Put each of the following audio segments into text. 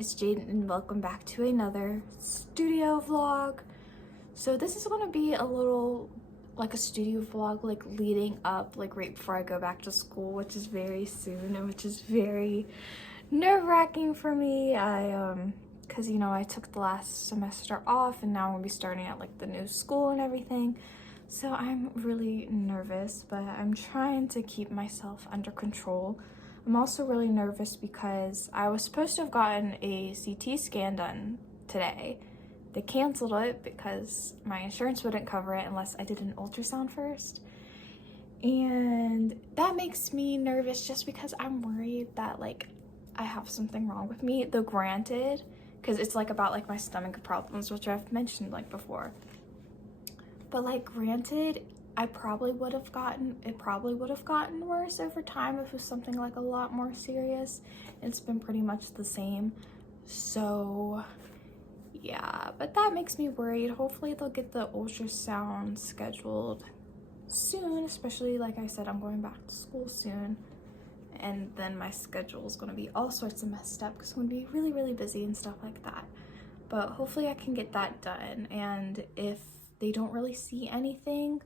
it's Jade and welcome back to another studio vlog. So this is going to be a little like a studio vlog, like leading up, like right before I go back to school, which is very soon and which is very nerve-wracking for me. Because you know, I took the last semester off and now I'm gonna be starting at like the new school and everything, so I'm really nervous, but I'm trying to keep myself under control. I'm also really nervous because I was supposed to have gotten a CT scan done today. They canceled it because my insurance wouldn't cover it unless I did an ultrasound first. And that makes me nervous just because I'm worried that like I have something wrong with me, though granted, because it's like about like my stomach problems, which I've mentioned like before. But like granted, it probably would have gotten worse over time if it was something like a lot more serious. It's been pretty much the same. So yeah, but that makes me worried. Hopefully they'll get the ultrasound scheduled soon, especially like I said, I'm going back to school soon. And then my schedule is going to be all sorts of messed up because I'm going to be really busy and stuff like that. But hopefully I can get that done. And if they don't really see anything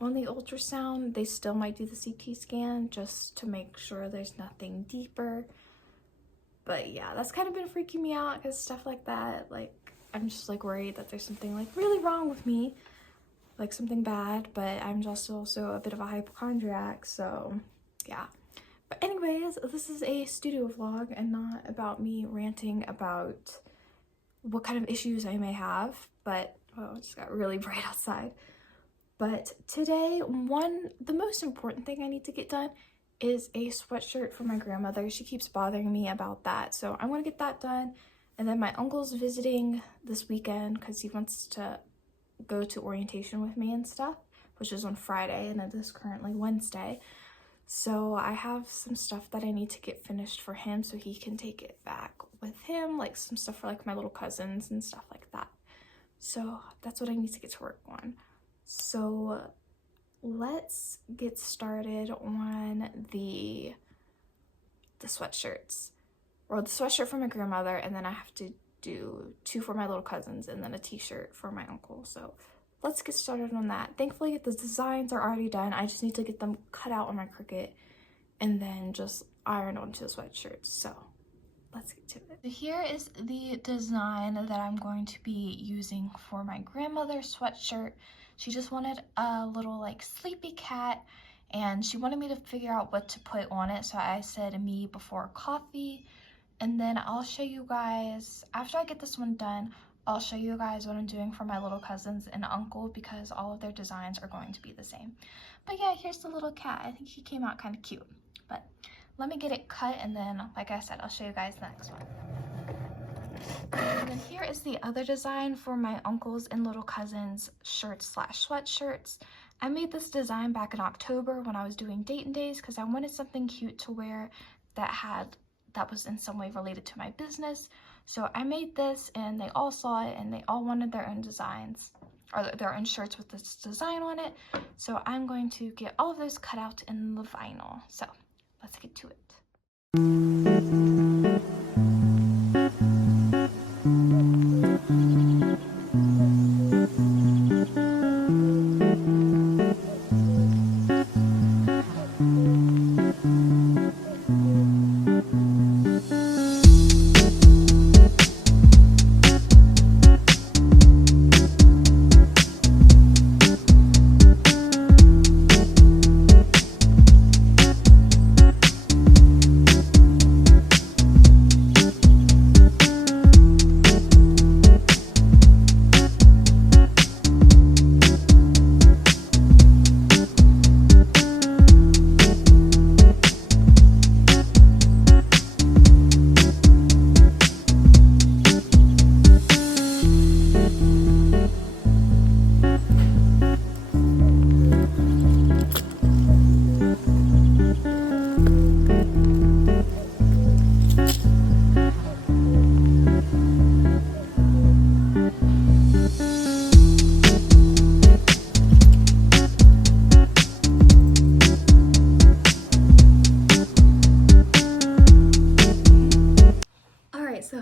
on the ultrasound, they still might do the CT scan just to make sure there's nothing deeper. But yeah, that's kind of been freaking me out because stuff like that, like I'm just like worried that there's something like really wrong with me, like something bad. But I'm just also a bit of a hypochondriac, so yeah. But anyways, this is a studio vlog and not about me ranting about what kind of issues I may have. But oh, it just got really bright outside. But today, the most important thing I need to get done is a sweatshirt for my grandmother. She keeps bothering me about that, so I'm gonna get that done. And then my uncle's visiting this weekend because he wants to go to orientation with me and stuff, which is on Friday, and it is currently Wednesday. So I have some stuff that I need to get finished for him so he can take it back with him, like some stuff for like my little cousins and stuff like that. So that's what I need to get to work on. So let's get started on the sweatshirts, or the sweatshirt for my grandmother, and then I have to do 2 for my little cousins and then a t-shirt for my uncle. So let's get started on that. Thankfully the designs are already done. I just need to get them cut out on my Cricut and then just iron onto the sweatshirts. So let's get to it. So here is the design that I'm going to be using for my grandmother's sweatshirt. She just wanted a little like sleepy cat and she wanted me to figure out what to put on it. So I said me before coffee, and then I'll show you guys, after I get this one done, I'll show you guys what I'm doing for my little cousins and uncle because all of their designs are going to be the same. But yeah, here's the little cat. I think he came out kind of cute. But let me get it cut and then, like I said, I'll show you guys the next one. And then here is the other design for my uncles and little cousins shirts slash sweatshirts. I made this design back in October when I was doing Dayton Days because I wanted something cute to wear that was in some way related to my business. So I made this and they all saw it and they all wanted their own designs, or their own shirts with this design on it. So I'm going to get all of those cut out in the vinyl. So let's get to it.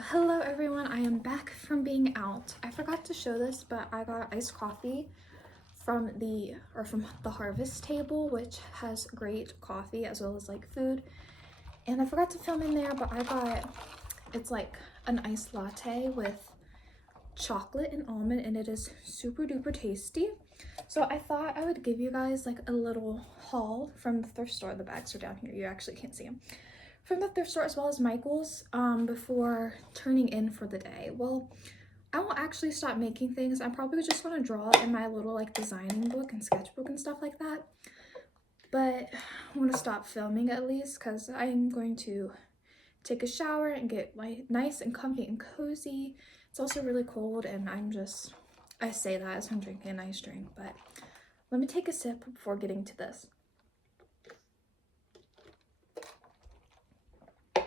Hello everyone, I am back from being out. I forgot to show this, but I got iced coffee from the Harvest Table, which has great coffee as well as like food. And I forgot to film in there, but it's like an iced latte with chocolate and almond, and it is super duper tasty. So I thought I would give you guys like a little haul from the thrift store. The bags are down here, you actually can't see them. From the thrift store as well as Michael's before turning in for the day. Well, I won't actually stop making things. I'm probably just going to draw in my little like designing book and sketchbook and stuff like that. But I want to stop filming at least because I'm going to take a shower and get like nice and comfy and cozy. It's also really cold, and I say that as I'm drinking a nice drink, but let me take a sip before getting to this.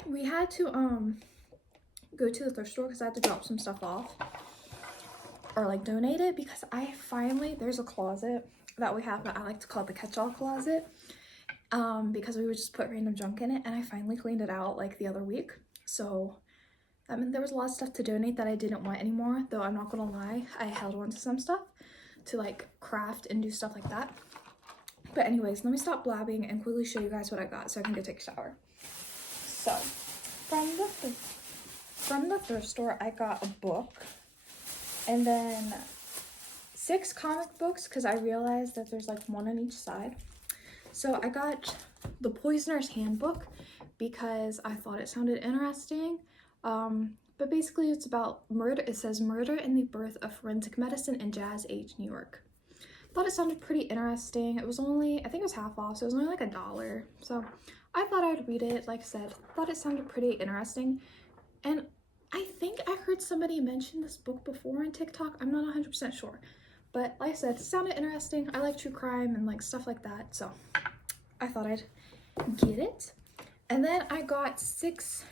We had to go to the thrift store because I had to drop some stuff off or like donate it, because there's a closet that we have that I like to call the catch-all closet, because we would just put random junk in it, and I finally cleaned it out like the other week. So that meant there was a lot of stuff to donate that I didn't want anymore, though I'm not gonna lie, I held on to some stuff to like craft and do stuff like that. But anyways, let me stop blabbing and quickly show you guys what I got so I can go take a shower. So from the thrift store, I got a book and then 6 comic books because I realized that there's like one on each side. So I got the Poisoner's Handbook because I thought it sounded interesting. But basically it's about murder. It says Murder and the Birth of Forensic Medicine in Jazz Age New York. Thought it sounded pretty interesting. It was only, I think it was half off, so it was only like $1. So I thought I'd read it. Like I said, thought it sounded pretty interesting. And I think I heard somebody mention this book before on TikTok. I'm not 100% sure. But like I said, it sounded interesting. I like true crime and like stuff like that. So I thought I'd get it. And then I got 6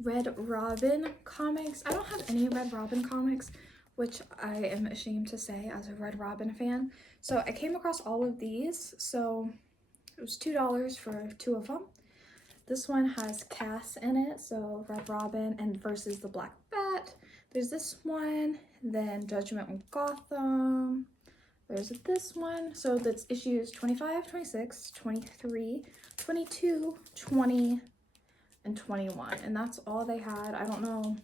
Red Robin comics. I don't have any Red Robin comics, which I am ashamed to say as a Red Robin fan. So I came across all of these. So it was $2 for 2 of them. This one has Cass in it, so Red Robin and versus the Black Bat. There's this one, then Judgment on Gotham. There's this one. So that's issues 25, 26, 23, 22, 20, and 21. And that's all they had. I don't know.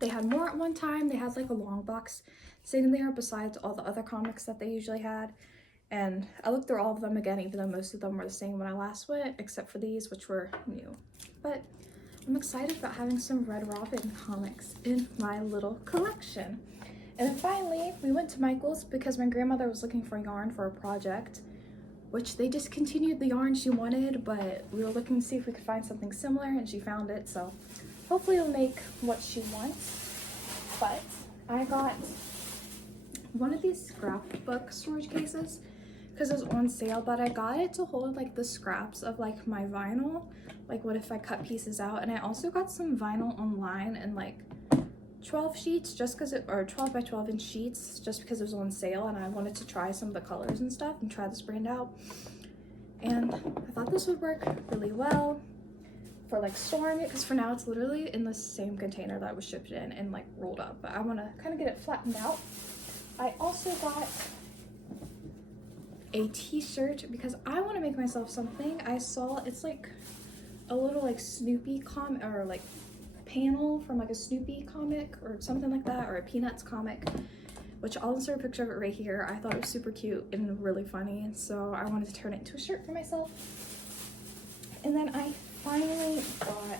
They had more at one time. They had like a long box sitting there besides all the other comics that they usually had. And I looked through all of them again, even though most of them were the same when I last went, except for these, which were new. But I'm excited about having some Red Robin comics in my little collection. And then finally, we went to Michael's because my grandmother was looking for yarn for a project, which they discontinued the yarn she wanted, but we were looking to see if we could find something similar, and she found it. So hopefully it'll make what she wants. But I got one of these scrapbook storage cases because it was on sale, but I got it to hold like the scraps of like my vinyl, like what if I cut pieces out. And I also got some vinyl online and like 12 sheets just because or 12 by 12 inch sheets just because it was on sale, and I wanted to try some of the colors and stuff and try this brand out. And I thought this would work really well for like storing it, because for now it's literally in the same container that it was shipped in and like rolled up, but I want to kind of get it flattened out. I also got a t-shirt because I want to make myself something. I saw it's like a little like Snoopy comic or like panel from like a Snoopy comic or something like that, or a Peanuts comic, which I'll insert a picture of it right here. I thought it was super cute and really funny, so I wanted to turn it into a shirt for myself. And then I finally got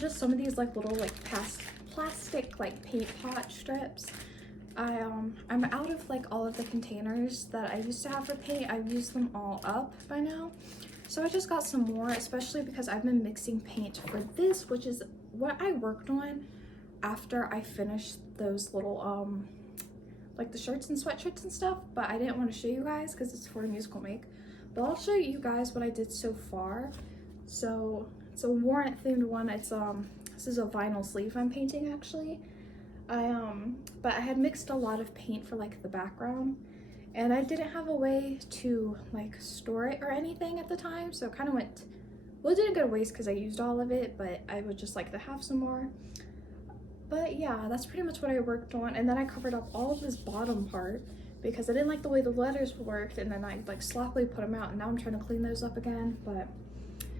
just some of these like little like plastic like paint pot strips. I'm out of like all of the containers that I used to have for paint. I've used them all up by now, so I just got some more, especially because I've been mixing paint for this, which is what I worked on after I finished those little like the shirts and sweatshirts and stuff, but I didn't want to show you guys because it's for a musical make. But I'll show you guys what I did so far. So it's a Warrant themed one. It's this is a vinyl sleeve I'm painting actually. But I had mixed a lot of paint for like the background, and I didn't have a way to like store it or anything at the time, so it kind of went Well, it didn't go to waste because I used all of it, but I would just like to have some more. But yeah, that's pretty much what I worked on. And then I covered up all of this bottom part because I didn't like the way the letters worked, and then I like sloppily put them out, and now I'm trying to clean those up again, but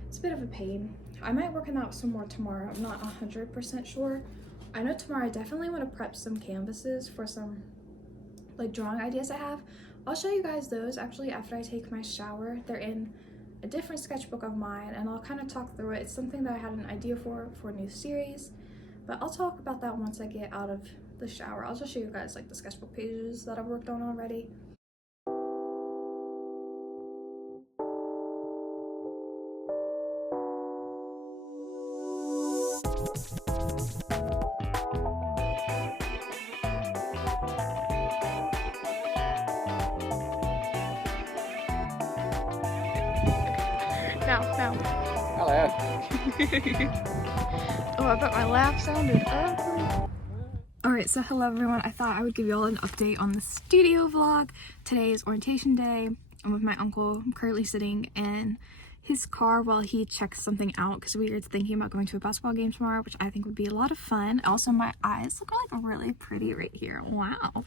it's a bit of a pain. I might work on that some more tomorrow. I'm not 100% sure. I know tomorrow I definitely want to prep some canvases for some like drawing ideas I have. I'll show you guys those actually after I take my shower. They're in a different sketchbook of mine, and I'll kind of talk through it. It's something that I had an idea for a new series, but I'll talk about that once I get out of the shower. I'll just show you guys like the sketchbook pages that I've worked on already. No. Hello. Oh, I bet my laugh sounded ugly. Alright, so hello everyone. I thought I would give you all an update on the studio vlog. Today is orientation day. I'm with my uncle. I'm currently sitting in his car while he checks something out because we are thinking about going to a basketball game tomorrow, which I think would be a lot of fun. Also, my eyes look like really pretty right here. Wow.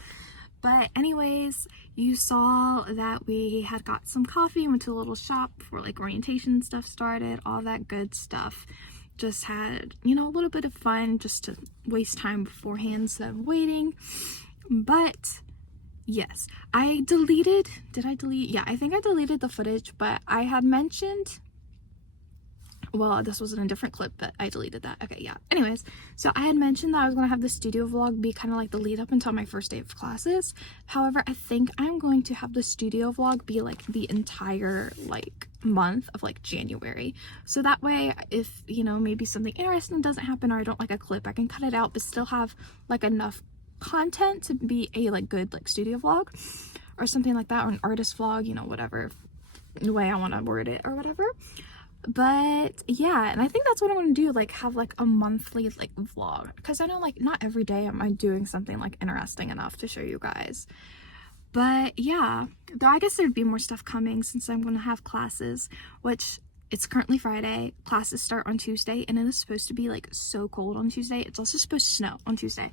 But anyways, you saw that we had got some coffee and went to a little shop before like orientation stuff started, all that good stuff. Just had, you know, a little bit of fun just to waste time beforehand instead of waiting. But yes, did I delete? Yeah, I think I deleted the footage, but I had mentioned, well, this was in a different clip, but I deleted that. Okay, yeah. Anyways, so I had mentioned that I was going to have the studio vlog be kind of like the lead up until my first day of classes. However, I think I'm going to have the studio vlog be like the entire like month of like January. So that way, if, you know, maybe something interesting doesn't happen or I don't like a clip, I can cut it out, but still have like enough content to be a like good like studio vlog or something like that, or an artist vlog, you know, whatever way I want to word it or whatever. But yeah, and I think that's what I'm gonna do, like have like a monthly like vlog, because I know like not every day am I doing something like interesting enough to show you guys. But yeah, though I guess there'd be more stuff coming since I'm gonna have classes, which it's currently Friday. Classes start on Tuesday, and it is supposed to be like so cold on Tuesday. It's also supposed to snow on Tuesday,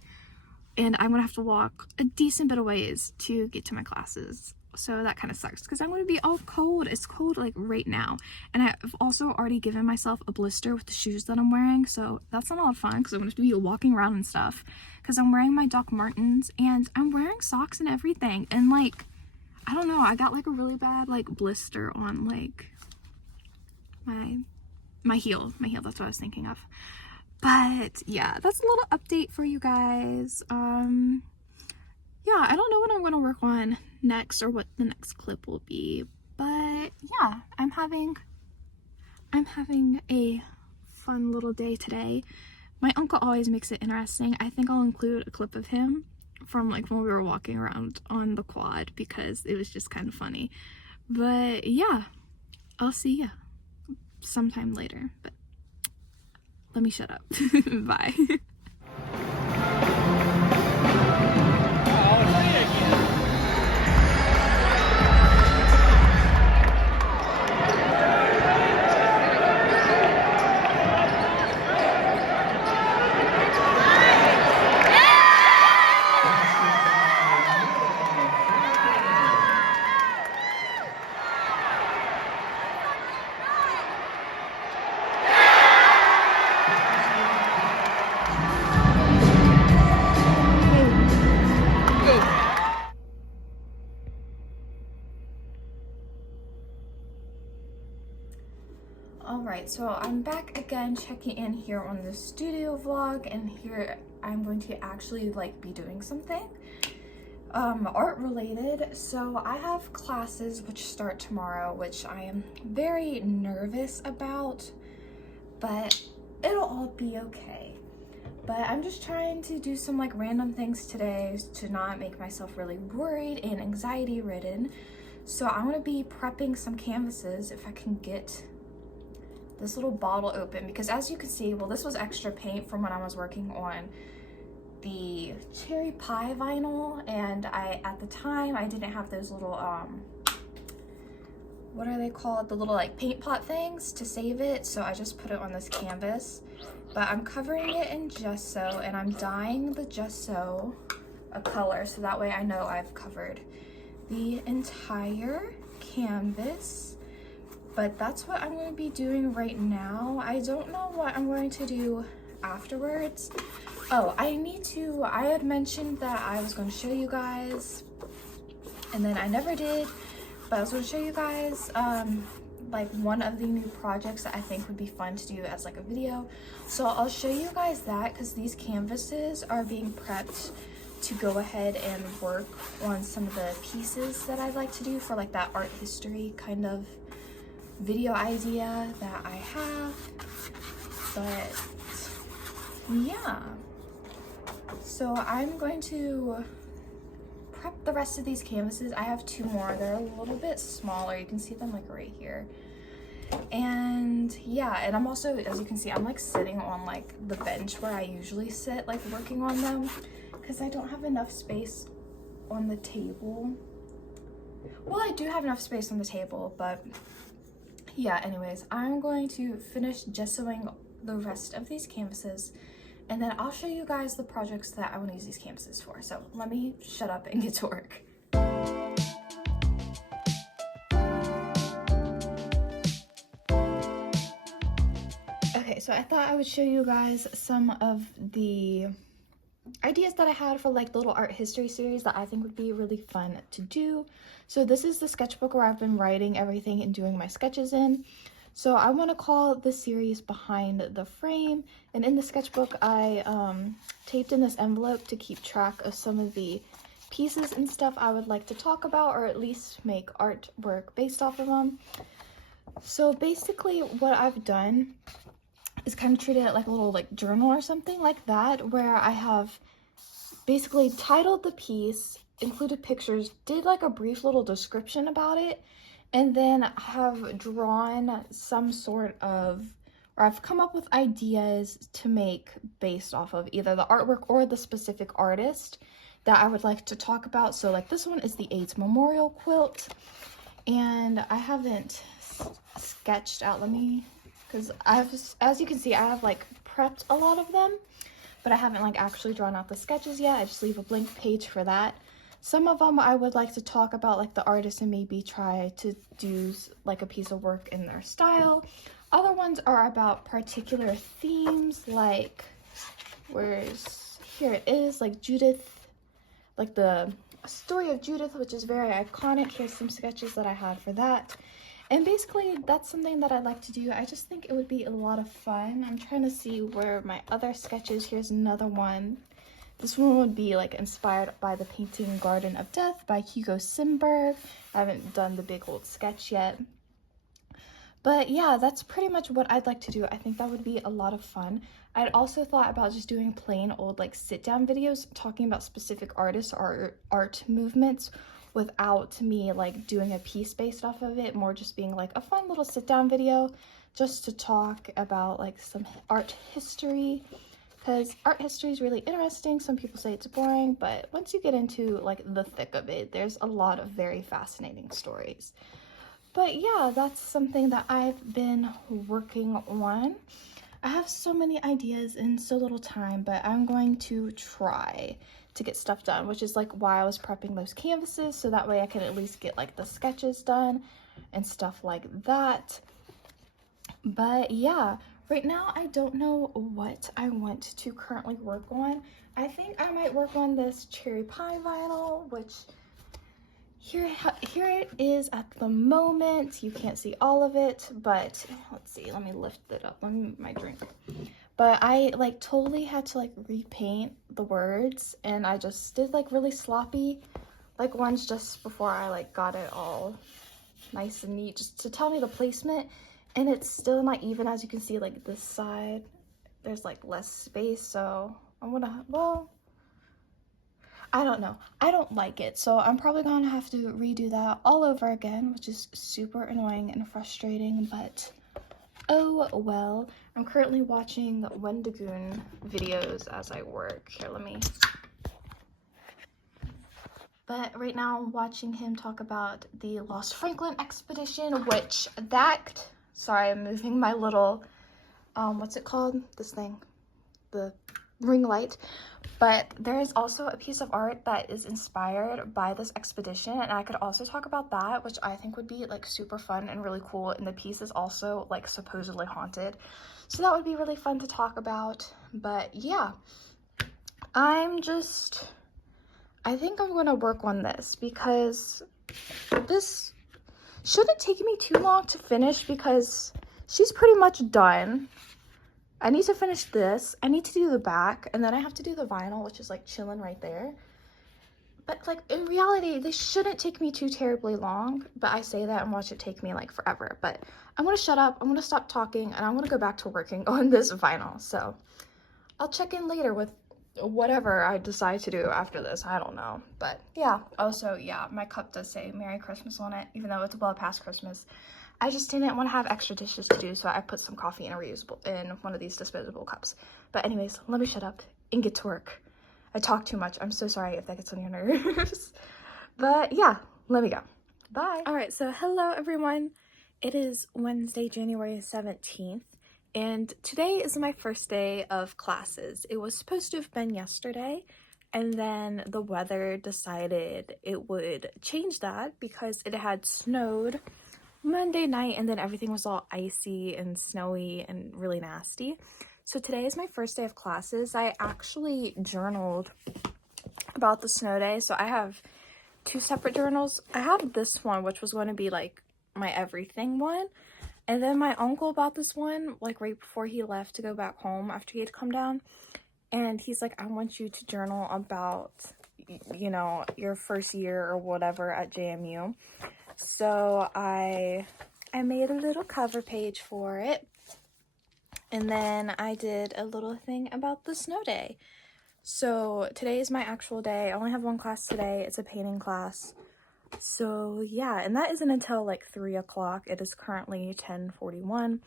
and I'm gonna have to walk a decent bit of ways to get to my classes. So that kind of sucks because I'm going to be all cold. It's cold like right now, and I've also already given myself a blister with the shoes that I'm wearing, so that's not a lot of fun because I'm going to be walking around and stuff because I'm wearing my Doc Martens and I'm wearing socks and everything, and like I don't know, I got like a really bad like blister on like my heel, that's what I was thinking of. But yeah, that's a little update for you guys. Yeah, I don't know what I'm going to work on next or what the next clip will be, but yeah, I'm having a fun little day today. My uncle always makes it interesting. I think I'll include a clip of him from like when we were walking around on the quad because it was just kind of funny. But yeah, I'll see ya sometime later, but let me shut up. Bye. Alright, so I'm back again checking in here on the studio vlog, and here I'm going to actually like be doing something art related. So I have classes which start tomorrow, which I am very nervous about, but it'll all be okay. But I'm just trying to do some like random things today to not make myself really worried and anxiety ridden. So I'm going to be prepping some canvases if I can get this little bottle open, because as you can see, well, this was extra paint from when I was working on the cherry pie vinyl, and at the time I didn't have those little, what do you call them? Like little, I don't know what they're called, but I didn't have those. So I had to what are they called? The little like paint pot things to save it. So I just put it on this canvas, but I'm covering it in gesso and I'm dyeing the gesso a color. So that way I know I've covered the entire canvas. But that's what I'm going to be doing right now. I don't know what I'm going to do afterwards. Oh, I had mentioned that I was going to show you guys, and then I never did, but I was going to show you guys like one of the new projects that I think would be fun to do as like a video. So I'll show you guys that, because these canvases are being prepped to go ahead and work on some of the pieces that I'd like to do for like that art history kind of video idea that I have. But yeah, so I'm going to prep the rest of these canvases. I have 2 more. They're a little bit smaller. You can see them like right here. And yeah, and I'm also, as you can see, I'm like sitting on like the bench where I usually sit, like working on them, because I don't have enough space on the table. Well, I do have enough space on the table, but yeah, anyways, I'm going to finish gessoing the rest of these canvases, and then I'll show you guys the projects that I want to use these canvases for. So let me shut up and get to work. Okay, so I thought I would show you guys some of the ideas that I had for like the little art history series that I think would be really fun to do. So this is the sketchbook where I've been writing everything and doing my sketches in. So I want to call this series Behind the Frame, and in the sketchbook I taped in this envelope to keep track of some of the pieces and stuff I would like to talk about, or at least make artwork based off of them. So basically what I've done is kind of treated it like a little like journal or something like that, where I have basically titled the piece, included pictures, did like a brief little description about it, and then have drawn some sort of, or I've come up with ideas to make based off of either the artwork or the specific artist that I would like to talk about. So like this one is the AIDS Memorial quilt, and I haven't sketched out, because I have, as you can see, I have like prepped a lot of them, but I haven't like actually drawn out the sketches yet. I just leave a blank page for that. Some of them I would like to talk about like the artist and maybe try to do like a piece of work in their style. Other ones are about particular themes, like here it is, like Judith, like the story of Judith, which is very iconic. Here's some sketches that I had for that. And basically that's something that I'd like to do. I just think it would be a lot of fun. I'm trying to see where my other sketches, here's another one. This one would be like inspired by the painting Garden of Death by Hugo Simberg. I haven't done the big old sketch yet. But yeah, that's pretty much what I'd like to do. I think that would be a lot of fun. I'd also thought about just doing plain old like sit down videos talking about specific artists or art movements, without me like doing a piece based off of it, more just being like a fun little sit down video just to talk about like some art history, because art history is really interesting. Some people say it's boring, but once you get into like the thick of it, there's a lot of very fascinating stories. But yeah, that's something that I've been working on. I have so many ideas in so little time, but I'm going to try to get stuff done, which is like why I was prepping those canvases, so that way I can at least get like the sketches done and stuff like that. But yeah, right now I don't know what I want to currently work on. I think I might work on this cherry pie vinyl, which here it is at the moment. You can't see all of it, but let's see, let me lift it up. Let me my drink. But I like totally had to like repaint the words, and I just did like really sloppy like ones just before I like got it all nice and neat, just to tell me the placement. And it's still not even. As you can see, like this side there's like less space, so I'm gonna, well, I don't know, I don't like it, so I'm probably gonna have to redo that all over again, which is super annoying and frustrating, but oh well. I'm currently watching Wendigoon videos as I work. Here, let me. But right now I'm watching him talk about the Lost Franklin expedition, which sorry, I'm moving my little, what's it called? This thing, the ring light. But there is also a piece of art that is inspired by this expedition, and I could also talk about that, which I think would be like super fun and really cool. And the piece is also like supposedly haunted, so that would be really fun to talk about. But yeah, I think I'm going to work on this because this shouldn't take me too long to finish because she's pretty much done. I need to finish this. I need to do the back, and then I have to do the vinyl, which is like chilling right there. But like in reality, this shouldn't take me too terribly long, but I say that and watch it take me like forever. But I'm going to shut up. I'm going to stop talking, and I'm going to go back to working on this vinyl. So I'll check in later with whatever I decide to do after this. I don't know. But yeah. Also, yeah, my cup does say Merry Christmas on it, even though it's well past Christmas. I just didn't want to have extra dishes to do, so I put some coffee in one of these disposable cups. But anyways, let me shut up and get to work. I talk too much. I'm so sorry if that gets on your nerves. But yeah, let me go. Bye. All right, so hello everyone. It is Wednesday, January 17th. And today is my first day of classes. It was supposed to have been yesterday, and then the weather decided it would change that because it had snowed Monday night, and then everything was all icy and snowy and really nasty. So today is my first day of classes. I actually journaled about the snow day, so I have two separate journals. I have this one, which was going to be like my everything one. And then my uncle bought this one, like right before he left to go back home after he had come down. And he's like, I want you to journal about, you know, your first year or whatever at JMU. So I made a little cover page for it. And then I did a little thing about the snow day. So today is my actual day. I only have one class today. It's a painting class. So yeah, and that isn't until like 3 o'clock. It is currently 10:41.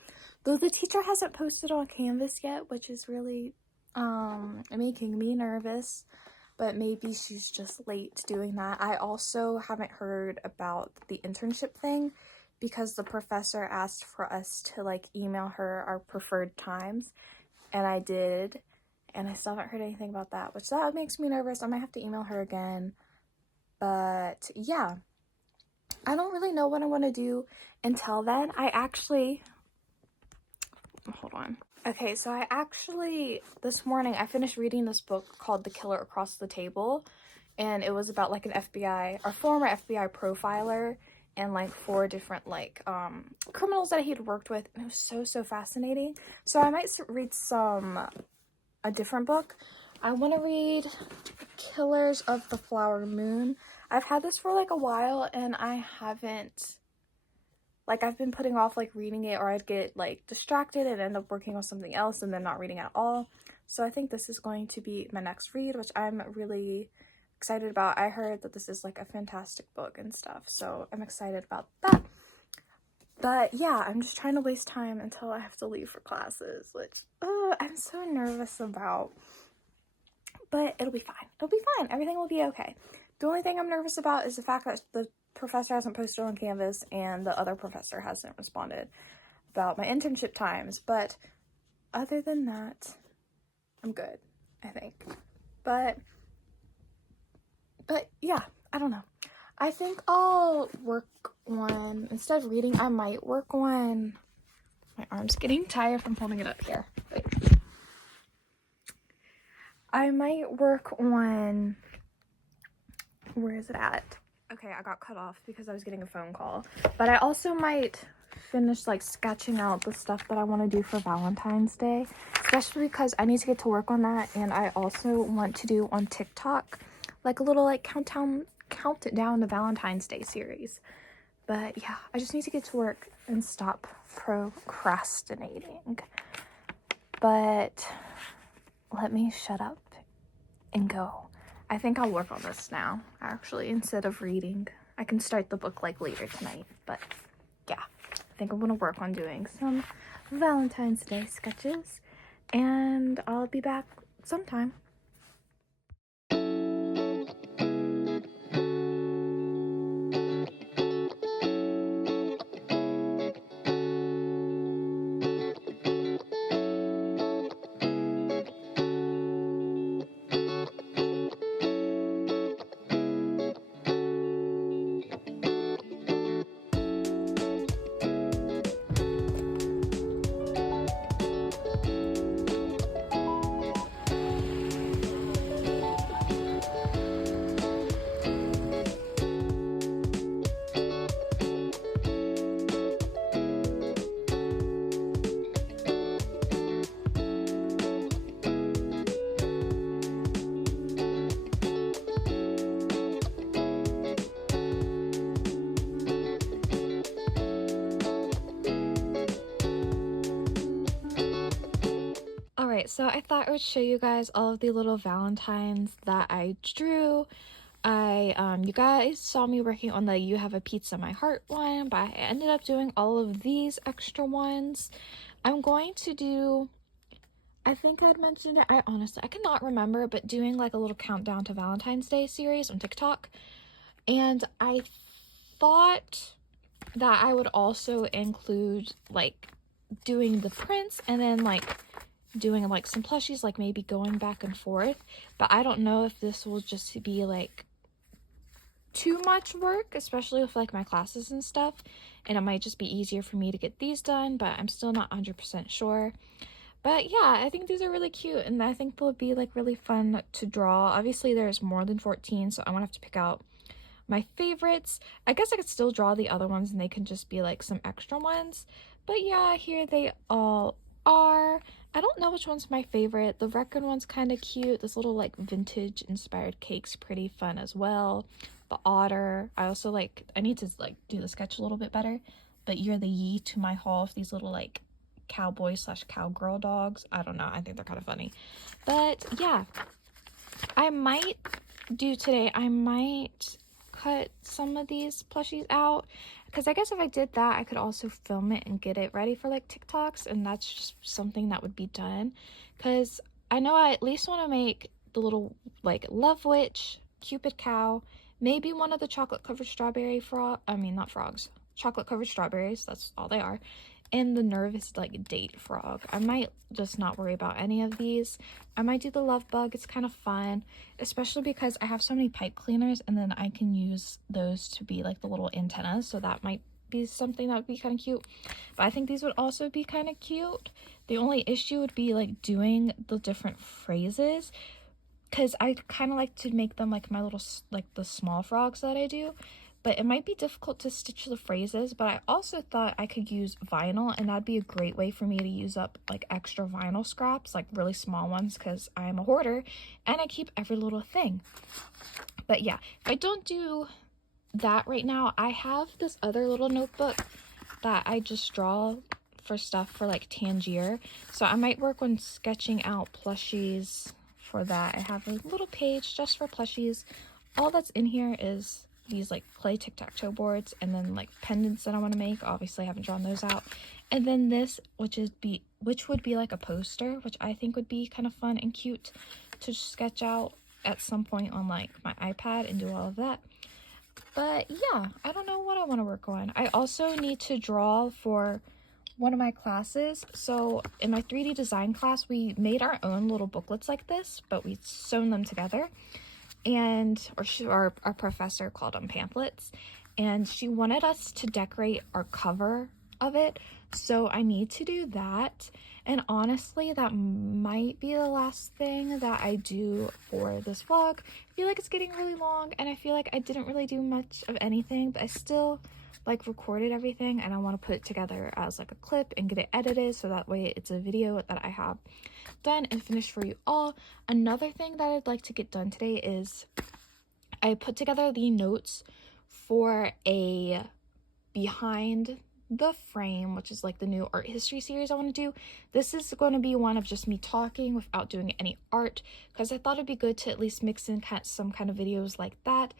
Though the teacher hasn't posted on Canvas yet, which is really making me nervous. But maybe she's just late doing that. I also haven't heard about the internship thing because the professor asked for us to like email her our preferred times, and I did, and I still haven't heard anything about that, which that makes me nervous. I might have to email her again. But yeah, I don't really know what I want to do until then. Hold on. Okay, so this morning I finished reading this book called The Killer Across the Table, and it was about like a former FBI profiler and like 4 different like criminals that he had worked with, and it was so fascinating. So I might read a different book. I want to read Killers of the Flower Moon. I've had this for like a while, and I've been putting off like reading it, or I'd get like distracted and end up working on something else and then not reading at all. So I think this is going to be my next read, which I'm really excited about. I heard that this is like a fantastic book and stuff, so I'm excited about that. But yeah, I'm just trying to waste time until I have to leave for classes, which I'm so nervous about. But it'll be fine. It'll be fine. Everything will be okay. The only thing I'm nervous about is the fact that the professor hasn't posted on Canvas and the other professor hasn't responded about my internship times. But other than that, I'm good, I think. But yeah, I don't know. I think I'll work on, instead of reading, I might work on, my arm's getting tired from holding it up here. Wait. I might work on, where is it at? Okay, I got cut off because I was getting a phone call. But I also might finish like sketching out the stuff that I want to do for Valentine's Day, especially because I need to get to work on that. And I also want to do on TikTok like a little like countdown to Valentine's Day series. But yeah, I just need to get to work and stop procrastinating. But let me shut up and go. I think I'll work on this now, actually, instead of reading. I can start the book like later tonight, but yeah, I think I'm gonna work on doing some Valentine's Day sketches, and I'll be back sometime. Alright, so I thought I would show you guys all of the little Valentines that I drew. You guys saw me working on the You Have a Pizza in My Heart one, but I ended up doing all of these extra ones. I'm going to do, I think I'd mentioned it, I cannot remember, but doing like a little countdown to Valentine's Day series on TikTok. And I thought that I would also include like doing the prints and then like doing like some plushies, like maybe going back and forth, but I don't know if this will just be like too much work, especially with like my classes and stuff, and it might just be easier for me to get these done, but I'm still not 100% sure. But yeah, I think these are really cute, and I think they'll be like really fun to draw. Obviously there's more than 14, so I'm gonna have to pick out my favorites. I guess I could still draw the other ones and they can just be like some extra ones, but yeah, here they all are. I don't know which one's my favorite. The record one's kind of cute. This little like vintage inspired cake's pretty fun as well. The otter, I also like, I need to like do the sketch a little bit better, but you're the ye to my half, these little like cowboy slash cowgirl dogs. I don't know, I think they're kind of funny. But yeah, I might cut some of these plushies out, because I guess if I did that I could also film it and get it ready for like TikToks, and that's just something that would be done, because I know I at least want to make the little like love witch, cupid cow, maybe one of the chocolate covered strawberry not frogs, chocolate covered strawberries, that's all they are, and the nervous like date frog. I might just not worry about any of these. I might do the love bug. It's kind of fun, especially because I have so many pipe cleaners, and then I can use those to be like the little antennas, so that might be something that would be kind of cute. But I think these would also be kind of cute. The only issue would be like doing the different phrases, because I kind of like to make them like my little like the small frogs that I do, but it might be difficult to stitch the phrases. But I also thought I could use vinyl, and that'd be a great way for me to use up like extra vinyl scraps, like really small ones, because I'm a hoarder and I keep every little thing. But yeah, if I don't do that right now, I have this other little notebook that I just draw for stuff for like Tangier, so I might work on sketching out plushies for that. I have a little page just for plushies. All that's in here is these like clay tic-tac-toe boards, and then like pendants that I want to make. Obviously I haven't drawn those out, and then this, which would be like a poster, which I think would be kind of fun and cute to sketch out at some point on like my iPad and do all of that. But yeah, I don't know what I want to work on. I also need to draw for one of my classes. So in my 3D design class, we made our own little booklets like this, but we sewn them together. And our professor called them pamphlets, and she wanted us to decorate our cover of it, so I need to do that. And honestly, that might be the last thing that I do for this vlog. I feel like it's getting really long, and I feel like I didn't really do much of anything, but I still like recorded everything, and I want to put it together as like a clip and get it edited, so that way it's a video that I have done and finished for you all. Another thing that I'd like to get done today is I put together the notes for a behind the frame, which is like the new art history series I want to do. This is going to be one of just me talking without doing any art, because I thought it'd be good to at least mix in some kind of videos like that,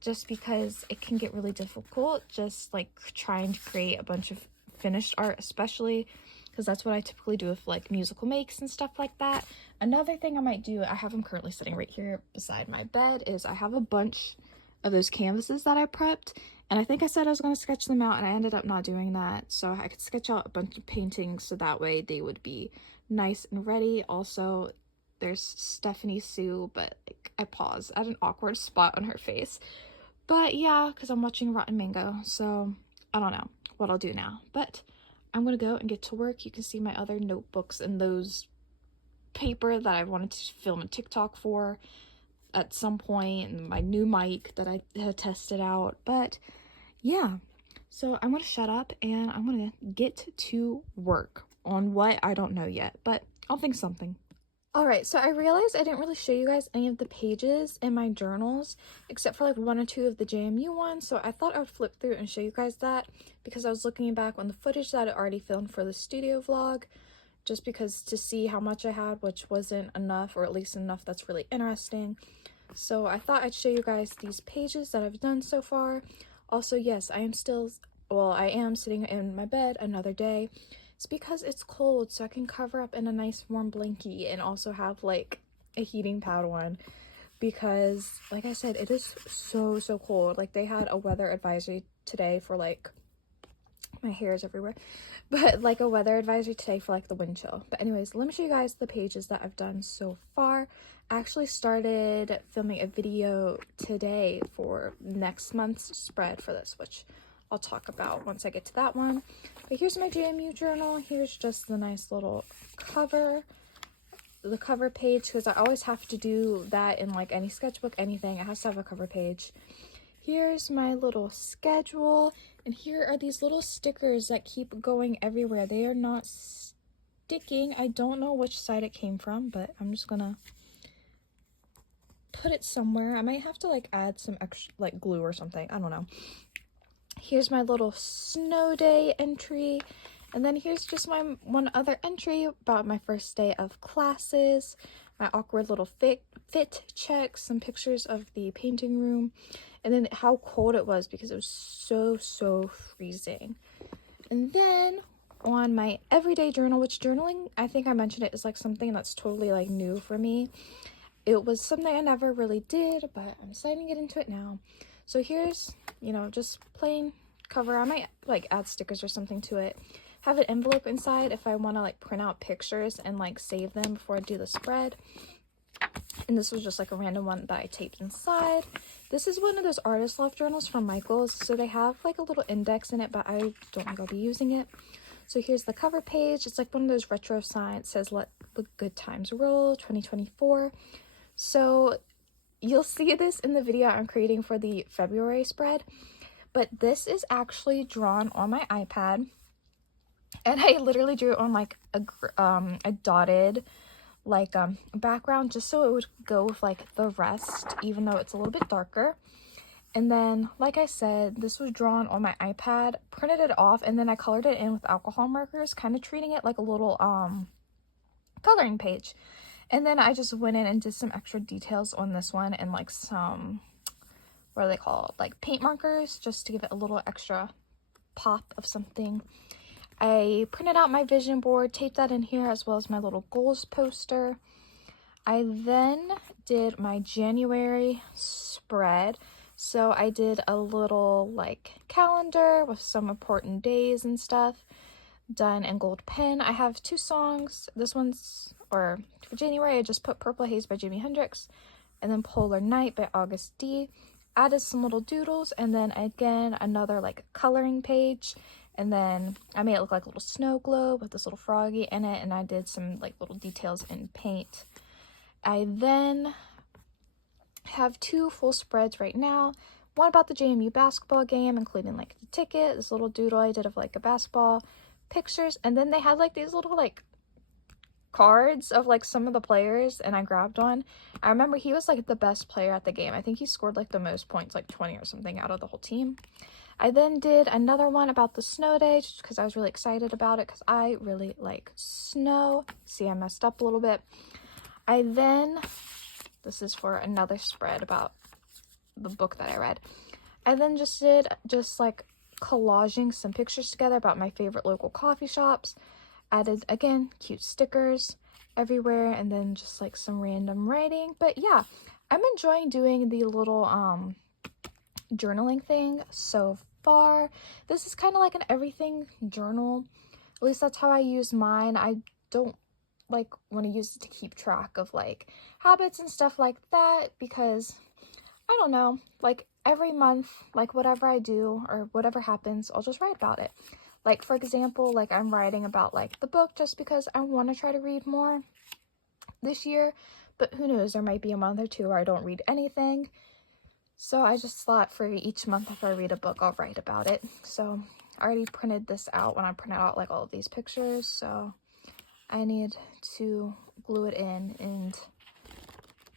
just because it can get really difficult just like trying to create a bunch of finished art, especially because that's what I typically do with like musical makes and stuff like that. Another thing I might do, I have them currently sitting right here beside my bed, is I have a bunch of those canvases that I prepped, and I think I said I was going to sketch them out, and I ended up not doing that, so I could sketch out a bunch of paintings so that way they would be nice and ready. Also, there's Stephanie Sue, but like, I paused at an awkward spot on her face. But yeah, because I'm watching Rotten Mango, so I don't know what I'll do now. But I'm going to go and get to work. You can see my other notebooks and those paper that I wanted to film a TikTok for at some point, and my new mic that I had tested out. But yeah, so I'm going to shut up and I'm going to get to work on what I don't know yet, but I'll think something. Alright, so I realized I didn't really show you guys any of the pages in my journals, except for like one or two of the JMU ones, so I thought I would flip through and show you guys that, because I was looking back on the footage that I already filmed for the studio vlog, just because to see how much I had, which wasn't enough, or at least enough that's really interesting. So I thought I'd show you guys these pages that I've done so far. Also, yes, I am sitting in my bed another day. It's because it's cold, so I can cover up in a nice warm blankie and also have like a heating pad on, because like I said, it is so cold. Like, they had a weather advisory today for like, my hair is everywhere, but like a weather advisory today for like the wind chill. But anyways, let me show you guys the pages that I've done so far. I actually started filming a video today for next month's spread for this, which I'll talk about once I get to that one. But here's my JMU journal. Here's just the nice little cover, the cover page, because I always have to do that in like any sketchbook, anything. It has to have a cover page. Here's my little schedule, and here are these little stickers that keep going everywhere. They are not sticking. I don't know which side it came from, but I'm just gonna put it somewhere. I might have to like add some extra like glue or something. I don't know. Here's my little snow day entry, and then here's just my one other entry about my first day of classes, my awkward little fit check, some pictures of the painting room, and then how cold it was because it was so freezing. And then on my everyday journal, which journaling, I think I mentioned it, is like something that's totally like new for me. It was something I never really did, but I'm deciding to get into it now. So here's, you know, just plain cover. I might like add stickers or something to it. Have an envelope inside if I want to like print out pictures and like save them before I do the spread. And this was just like a random one that I taped inside. This is one of those artist love journals from Michaels, so they have like a little index in it, but I don't think I'll be using it. So here's the cover page. It's like one of those retro signs. It says "Let the Good Times Roll 2024." So you'll see this in the video I'm creating for the February spread, but this is actually drawn on my iPad, and I literally drew it on like a dotted like background just so it would go with like the rest, even though it's a little bit darker. And then, like I said, this was drawn on my iPad, printed it off, and then I colored it in with alcohol markers, kind of treating it like a little coloring page. And then I just went in and did some extra details on this one, and like some, what are they called, like paint markers, just to give it a little extra pop of something. I printed out my vision board, taped that in here, as well as my little goals poster. I then did my January spread. So I did a little like calendar with some important days and stuff done in gold pen. I have 2 songs. This one's, or for January, I just put Purple Haze by Jimi Hendrix, and then Polar Night by August D. Added some little doodles, and then again another like coloring page, and then I made it look like a little snow globe with this little froggy in it, and I did some like little details in paint. I then have 2 full spreads right now. One about the JMU basketball game, including like the ticket, this little doodle I did of like a basketball, pictures, and then they had like these little like cards of like some of the players, and I grabbed one. I remember he was like the best player at the game. I think he scored like the most points, like 20 or something, out of the whole team. I then did another one about the snow day, just because I was really excited about it, because I really like snow. See, I messed up a little bit. I then, this is for another spread about the book that I read. I then just did like collaging some pictures together about my favorite local coffee shops. Added, again, cute stickers everywhere, and then just like some random writing. But yeah, I'm enjoying doing the little journaling thing so far. This is kind of like an everything journal. At least that's how I use mine. I don't like want to use it to keep track of like habits and stuff like that, because I don't know, like every month, like whatever I do or whatever happens, I'll just write about it. Like, for example, like I'm writing about like the book just because I want to try to read more this year, but who knows, there might be a month or 2 where I don't read anything. So I just thought for each month if I read a book, I'll write about it. So I already printed this out when I printed out like all of these pictures, so I need to glue it in and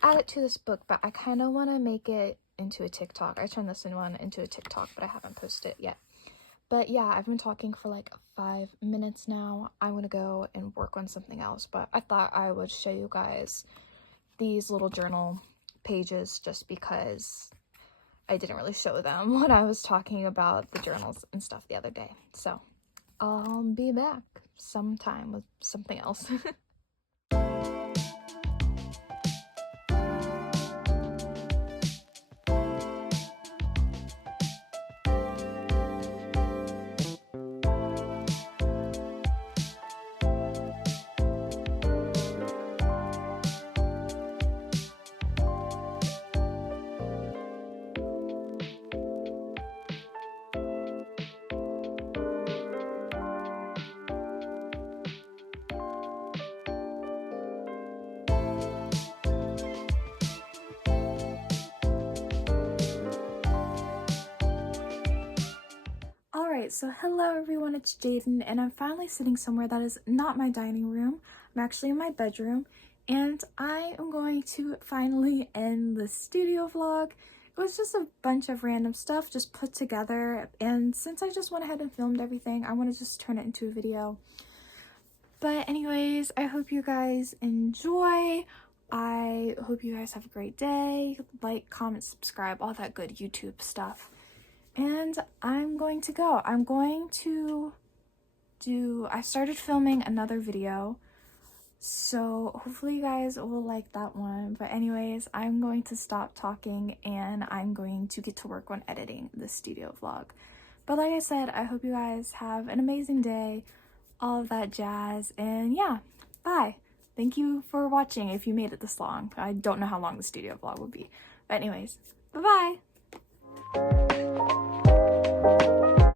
add it to this book, but I kind of want to make it into a TikTok. I turned this one into a TikTok, but I haven't posted it yet. But yeah, I've been talking for like 5 minutes now. I'm gonna go and work on something else, but I thought I would show you guys these little journal pages just because I didn't really show them when I was talking about the journals and stuff the other day. So I'll be back sometime with something else. Alright, so hello everyone, it's Jaden, and I'm finally sitting somewhere that is not my dining room. I'm actually in my bedroom, and I am going to finally end the studio vlog. It was just a bunch of random stuff just put together, and since I just went ahead and filmed everything, I want to just turn it into a video. But anyways, I hope you guys enjoy. I hope you guys have a great day. Like, comment, subscribe, all that good YouTube stuff. And I'm going to go. I started filming another video, so hopefully you guys will like that one. But anyways, I'm going to stop talking and I'm going to get to work on editing the studio vlog. But like I said, I hope you guys have an amazing day, all of that jazz, and yeah, bye. Thank you for watching if you made it this long. I don't know how long the studio vlog will be. But anyways, bye-bye.